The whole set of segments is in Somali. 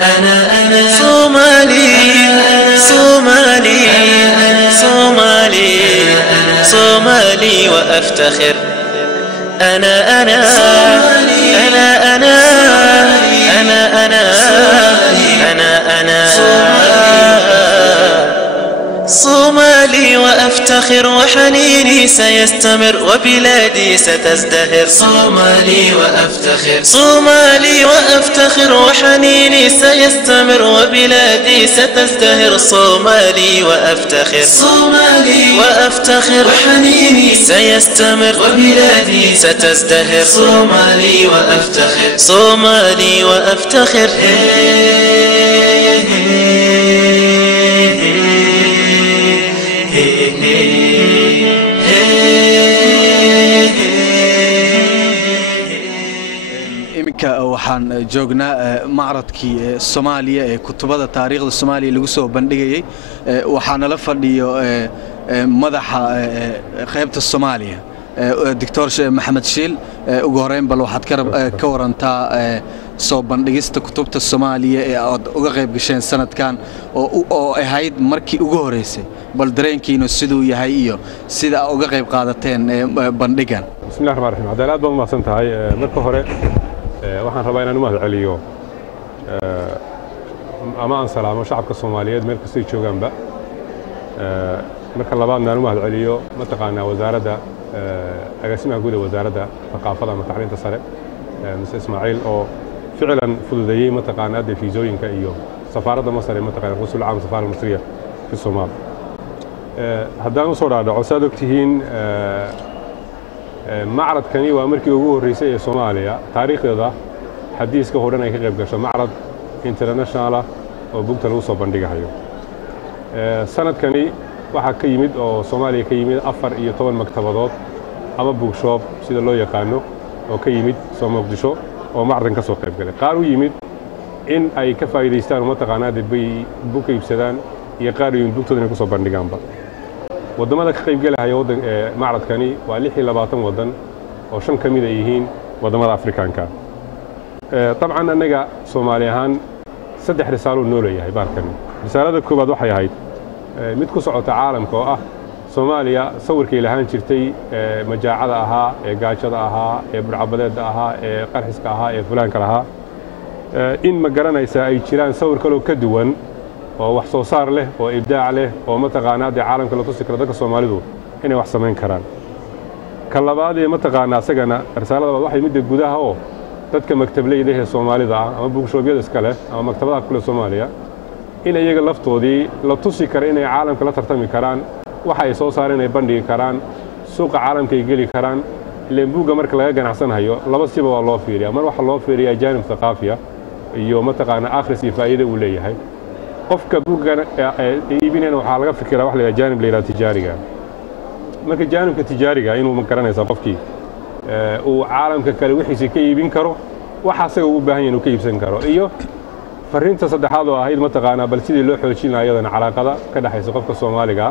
أنا صومالي صومالي صومالي صومالي وأفتخر. أنا صومالي أنا صومالي وأفتخر، وحنيني سيستمر وبلادي ستزدهر. صومالي وأفتخر صومالي وأفتخر، وحنيني سيستمر وبلادي ستزدهر. صومالي وأفتخر صومالي وأفتخر، وحنيني سيستمر وبلادي ستزدهر. صومالي وأفتخر صومالي وأفتخر. iminka waxaan joognaa macradkii Soomaaliya ee kutubada taariikhda Soomaaliya lagu soo bandhigayay. waxaana la fadhiyo madaxa qaybta Soomaaliya Dr. Maxamed Shiil. ugu horeyn bal waxaad ka warantaa soo bandhigista kutubta Soomaaliya ee aad uga qayb gasheen sanadkan oo ahayd markii ugu horeysay. bal dareenkiina sidoo yahay iyo sida aad uga qayb qaadateen bandhigan. bismillaahir rahmaanir rahiim. Hadalaad baad mahadsan tahay. marka hore waxaan rabaa inaan u mahad celiyo ama aan salaamo shacabka Soomaaliyeed meel kasta ay joogaanba. marka labaadna aan u mahad celiyo mataqaanaa wasaaradda agaasimaha guud ee wasaaradda thaqaafada ama tacliinta sare Mr. Ismaaciil oo ficlan fududeeyay mataqaanaa fiisooyinka iyo safaaradda Masar ee mataqaanaa rasuul caam safaaradda Masriya fi Soomaal. haddaan u soo dhaadhaco saad ogtihiin macradkani waa markii ugu horeysay ee Soomaaliya taariikhdeeda xadiiska oo dhan ay ka qayb gasho macrad international oo buugta lagu soo bandhigayo. sanadkani waxaa ka yimid oo Soomaaliya ka yimid 14 maktabadood ama bookshop sida loo yaqaano oo ka yimid Muqdisho oo macradkan ka soo qayb galay. qaar u yimid in ay ka faa'iideystaan mataqaanaa buug iibsadaan iyo qaar in buugtooda ku soo bandhigaanba. wadamada ka qayb galaya macradkani waa 26 wadan oo 5 ka mid ah yihiin wadamada Afrikaanka. طبعا anaga Soomaali ahaan 3 risaalo noo leeyahay baarkan. risaalada koobaad waxay ahayd mid ku socota caalamka oo ah Soomaaliya sawirkii lahaan jirtay majaacada ahaa ee gaajada ahaa ee burcabadeeda ahaa ee qarxiska ahaa ee fulaanka lahaa in ma garanaysa ay jiraan sawir kale oo ka duwan oo wax soo saar leh oo ibdaac leh oo mataqaanaa caalamka la tusi karo dadka Soomaalidu inay wax sameyn karaan. ka labaad ee mataqaanaa asagana risaalada waxay mid gudaha oo dadka maktableyda ee Soomaalida ama bookshobyada iska leh ama maktabadaha kale Soomaaliya in iyaga laftoodii la tusi karo inay caalamka la tartami karaan, waxa ay soo saareen ay bandhigi karaan, suuqa caalamka ay geli karaan. ileen buugga marka laga ganacsanayo laba siba waa loo fiiriyaa. mar waxa loo fiiriyaa jaanib thaqaafiya iyo mataqaanaa akhris iyo faa'iido uu leeyahay. qofka buuggan iibinayna waxaa laga fikiraa wax la yiraahdo jaanib leeyahay tijaariga. marka jaanibka tijaariga inuu ma garanaysaa qofkii uu caalamka kale wixiisa ka iibin karo, waxa asaga u baahan yahay inuu ka iibsan karo. iyo fariinta saddexaad oo ahayd mataqaanaa bal sidii loo xoojin lahaa iyadana calaaqada ka dhaxaysa qofka Soomaaliga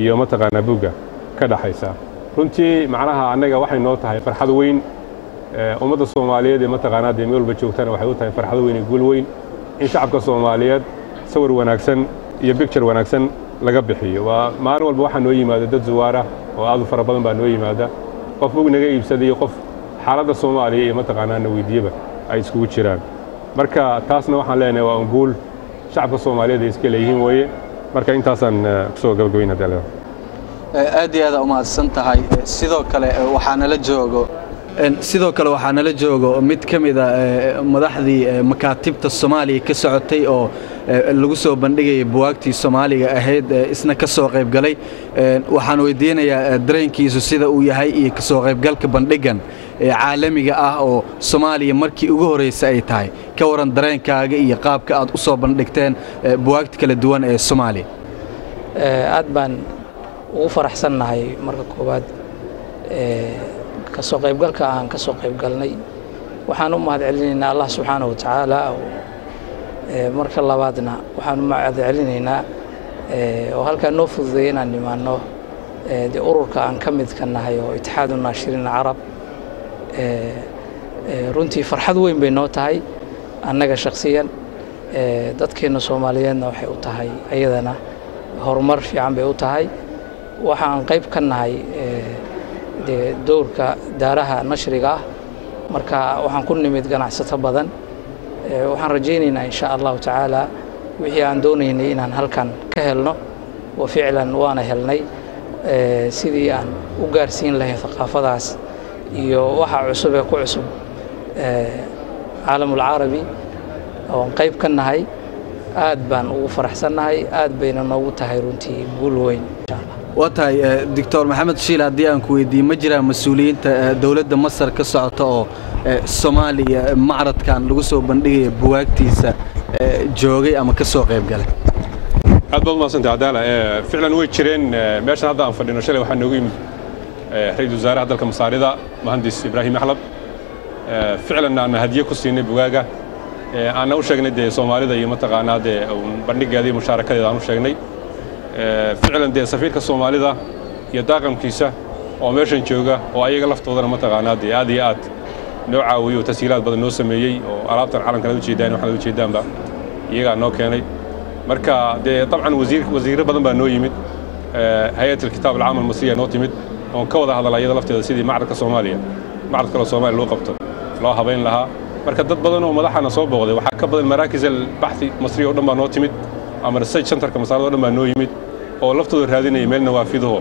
iyo mataqaanaa buugga ka dhaxaysa. runtii macnaha annaga waxay noo tahay farxad weyn. ummadda Soomaaliyeed ee mataqaanaa meel walba joogtana waxay u tahay farxad weyn iyo guul weyn in shacabka Soomaaliyeed sawir wanaagsan iyo picture wanaagsan laga bixiyo. waa maalin walba waxaa noo yimaada dad zuwaara oo aad u fara badan baa noo yimaada. qof buug naga iibsaday qof xaaladda Soomaaliya iyo mataqaanaa na weydiiyaba ay iskugu jiraan. marka taasna waxaan leenahay waa guul shacabka Soomaaliyeed ay iska leeyihiin weeye. marka intaasaan ku soo gabagabeyn hadalada. aad iyo aad u mahadsan tahay. sidoo kale waxaa nala joogo mid ka mid ah madaxdii makaatibta Soomaaliya ka socotay oo lagu soo bandhigay buugagtii Soomaaliga ahayd isna ka soo qayb galay. waxaan weydiinayaa dareenkiisu sida uu yahay iyo ka soo qayb galka bandhigan caalamiga ah oo Soomaaliya markii ugu horeysay ay tahay. ka waran dareenkaaga iyo qaabka aad u soo bandhigteen buugagta kala duwan ee Soomaaliya. aad baan ugu faraxsanahay marka koobaad ka soo qayb galka aan ka soo qayb galnay. waxaan u mahad celinaynaa Allah subhanahu wa ta'ala. marka labaadna waxaan u mahad celinaynaa oo halka noo fududeeyay inaan nimaano ururka aan ka mid ka nahay oo Itixaadu Naashiriin Carab. runtii farxad weyn bay noo tahay annaga shakhsiyan dadkeena Soomaaliyeedna waxay u tahay ayadana horumar fiican bay u tahay waxaan qayb ka nahay doorka daaraha nashriga marka waxaan ku nimid ganacsato badan waxaan rajaynaynaa insha Allah ta'ala wixii aan doonaynay inaan halkan ka helno oo ficlan waana helnay sidii aan u gaarsiin lahayn thaqafadaas iyo waxa cusub ee ku cusub caalamul carabi oo qayb ka nahay aad baan ugu faraxsanahay aad bayna noogu tahay runtii guul weyn insha Allah watahay Dr. Maxamed Shiil hadii aan ku weydiin ma jiraan mas'uuliyiinta dawladda Masar ka socota oo Soomaaliya macradkan lagu soo bandhigay buwaagtiisa joogay ama ka soo qayb galay aad baad maasanta cadaala ficlan way jireen meeshan hadda aan fadhino shalay waxaan noogu yimid ra'iisul wasaaraha dalka Masaarida Muhandis Ibrahim Ahlab ficlan aan hadiye ku siinay buwaaga aan u sheegnay Soomaalida iyo mataqaanaa bandhigeedii mushaarakadeeda aan u sheegnay ficlan safiirka Soomaalida iyo daaqamkiisa oo meeshan jooga oo ayaga laftoodana mataqaanaa aad iyo aad noo caawiyo tasiilaad badan noo sameeyay oo alaabtan calanka u jeedaan waxa u jeedaanba iyaga noo keenay marka طبعا wasiir badan baa noo yimid hay'adda kitaab al-aam al-masriya noo timid oo ka wada hadalay lafteeda sidii macradka Soomaaliya macradka Soomaaliya loo qabto loo habeyn lahaa marka dad badan oo madaxana soo booqday waxa ka badan maraakiz al-bahthi masriya oo dhan baa noo timid ama research centerka Masaarida oo dhan baa noo yimid oo laftooda raadinay meel nawaafidaho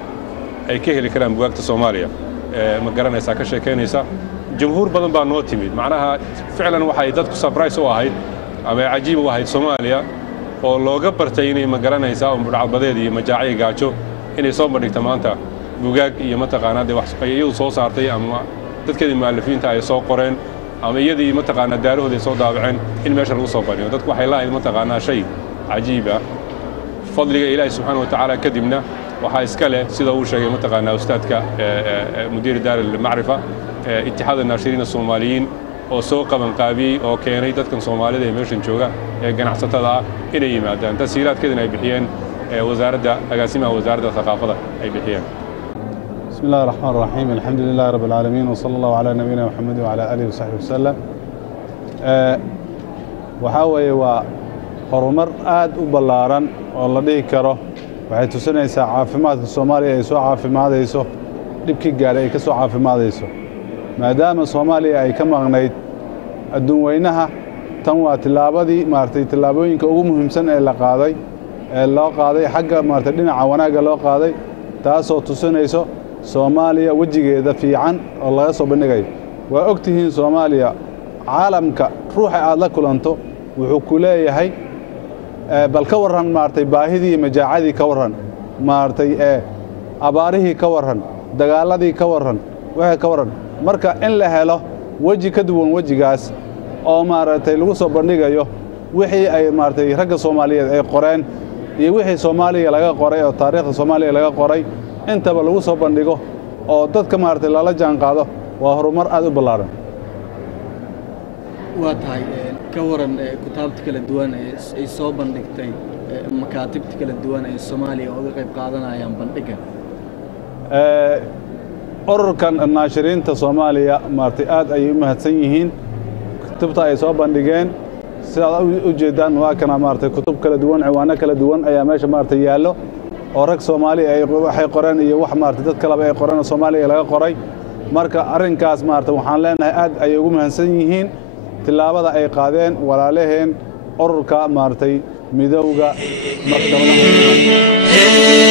ay ka heli karaan bugaagta Soomaaliya ma garanaysa ka sheekeynaysa jumhuur badan baa noo timid macnaha ficlan waxay dadku surprise u ahayd ama cajiib u ahayd Soomaaliya oo looga bartay inay ma garanaysa oo mudacbadeed iyo majaaciy gaajo inay soo bandhigto maanta bugaag iyo mataqaanaa wax iyadu soo saartay ama dadkeedii mu'allifiinta ay soo qoreen ama iyadii mataqaanaa daarahooda soo daabaceen in meesha lagu soo bandhigo dadku waxay lahayd mataqaanaa shay cajiib ah fadliga Ilaahay subhanahu wa ta'ala kadibna waxa iska leh sida uu sheegay mataqaanaa ustaadka mudiir daar al-ma'rifa ittixaad an-naashiriin Soomaaliyiin oo soo qaban qaabiyay oo keenay dadkan Soomaalida ee meeshan jooga ee ganacsatada ah inay yimaadaan tasiilaadkeedina ay bixiyeen wasaaradda agaasimaha wasaaradda thaqaafada ay bixiyeen bismillahir rahmaanir rahiim alxamdulillahi rabbil aalamiin wa sallallahu ala nabiyyina muhammad wa ala alihi wa sahbihi wasallam waxa weeye waa horumar aad u ballaaran oo la dhihi karo waxay tusinaysaa caafimaadka Soomaaliya ay soo caafimaadayso dhibkii gaaray ay ka soo caafimaadayso maadaama Soomaaliya ay ka maqnayd adduun weynaha tan waa tilaabadii maartay tilaabooyinka ugu muhiimsan ee la qaaday loo qaaday xagga maartay dhinaca wanaaga loo qaaday taasoo tusinayso Soomaaliya wajigeeda fiican oo laga soo bandhigay waa ogtihiin Soomaaliya caalamka ruuxa aad la kulanto wuxuu ku leeyahay bal ka waran maartay baahidii majaacadii ka waran maartay abaarihii ka waran dagaaladii ka waran waxa ka waran marka in la helo waji ka duwan wajigaas oo maartay lagu soo bandhigayo wixii ay maartay ragga Soomaaliyeed ay qoreen iyo wixii Soomaaliya laga qoray oo taariikhda Soomaaliya laga qoray intaba lagu soo bandhigo oo dadka maartay lala jaan qaado waa horumar aad u ballaaran waa tahay ka waran kitaabta kala duwan ay soo bandhigtay makaatibta kala duwan ee Soomaaliya oo qayb qaadanayaan bandhiga ururkan naashiriinta Soomaaliya maartay aad ay u mahadsan yihiin kutubta ay soo bandhigeen sida u jeedaan waa kana maartay kutub kala duwan ciwaano kala duwan ayaa meesha maartay yaalo oo rag Soomaali ay waxay qoreen iyo wax maartay dad kale ay qoreen Soomaaliya laga qoray marka arrinkaas maartay waxaan leenahay aad ay ugu mahadsan yihiin tilaabada ay qaadeen walaalaheen ururka maartay midowga maktabadaha